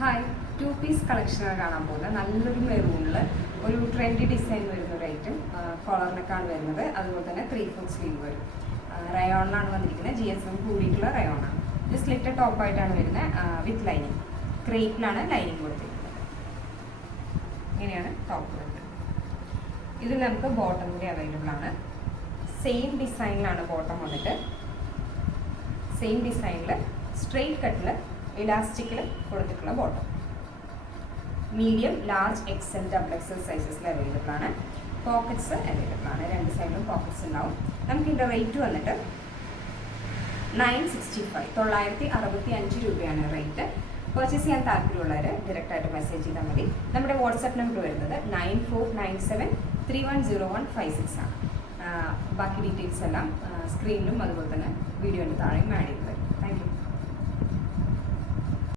Hi, 2 piece കളക്ഷനാണ് കാണാൻ പോകുന്നത്. നല്ലൊരു മെറൂണിൽ ഒരു ട്രെൻഡി ഡിസൈൻ വരുന്ന ഒരു ഐറ്റം കോളറിനൊക്കെയാണ് വരുന്നത്. അതുപോലെ തന്നെ 3/4 സ്ലീവ് വരും. റയോണിലാണ് വന്നിരിക്കുന്നത്. GSM കൂടിയിട്ടുള്ള റയോണാണ്. ഇത് സ്ലിറ്റ് ടോപ്പായിട്ടാണ് വരുന്നത് വിത്ത് ലൈനിങ്. ക്രേപ്പിലാണ് ലൈനിങ് കൊടുത്തിരിക്കുന്നത്. ഇങ്ങനെയാണ് ടോപ്പ് വരുന്നത്. ഇതിൽ നമുക്ക് ബോട്ടം കൂടി അവൈലബിൾ ആണ്. സെയിം ഡിസൈനിലാണ് ബോട്ടം വന്നിട്ട്. സെയിം ഡിസൈനിൽ സ്ട്രെയിറ്റ് കട്ടിൽ ഇലാസ്റ്റിക്കിൽ കൊടുത്തിട്ടുള്ള bottom. Medium, large, XL, XXL സൈസസിൽ അവൈലബിൾ ആണ്. പോക്കറ്റ്സ് അവൈലബിൾ ആണ്. രണ്ട് സൈഡിലും പോക്കറ്റ്സ് ഉണ്ടാവും. നമുക്ക് ഇതിൻ്റെ റേറ്റ് വന്നിട്ട് 965 965 രൂപയാണ് റേറ്റ്. പർച്ചേസ് ചെയ്യാൻ താല്പര്യമുള്ളവർ ഡയറക്റ്റായിട്ട് മെസ്സേജ് ചെയ്താൽ മതി. നമ്മുടെ വാട്സാപ്പ് നമ്പർ വരുന്നത് 9497310156 ആണ്. ബാക്കി ഡീറ്റെയിൽസ് എല്ലാം സ്ക്രീനിലും അതുപോലെ തന്നെ വീഡിയോൻ്റെ താഴെയും ആഡ് ചെയ്തു.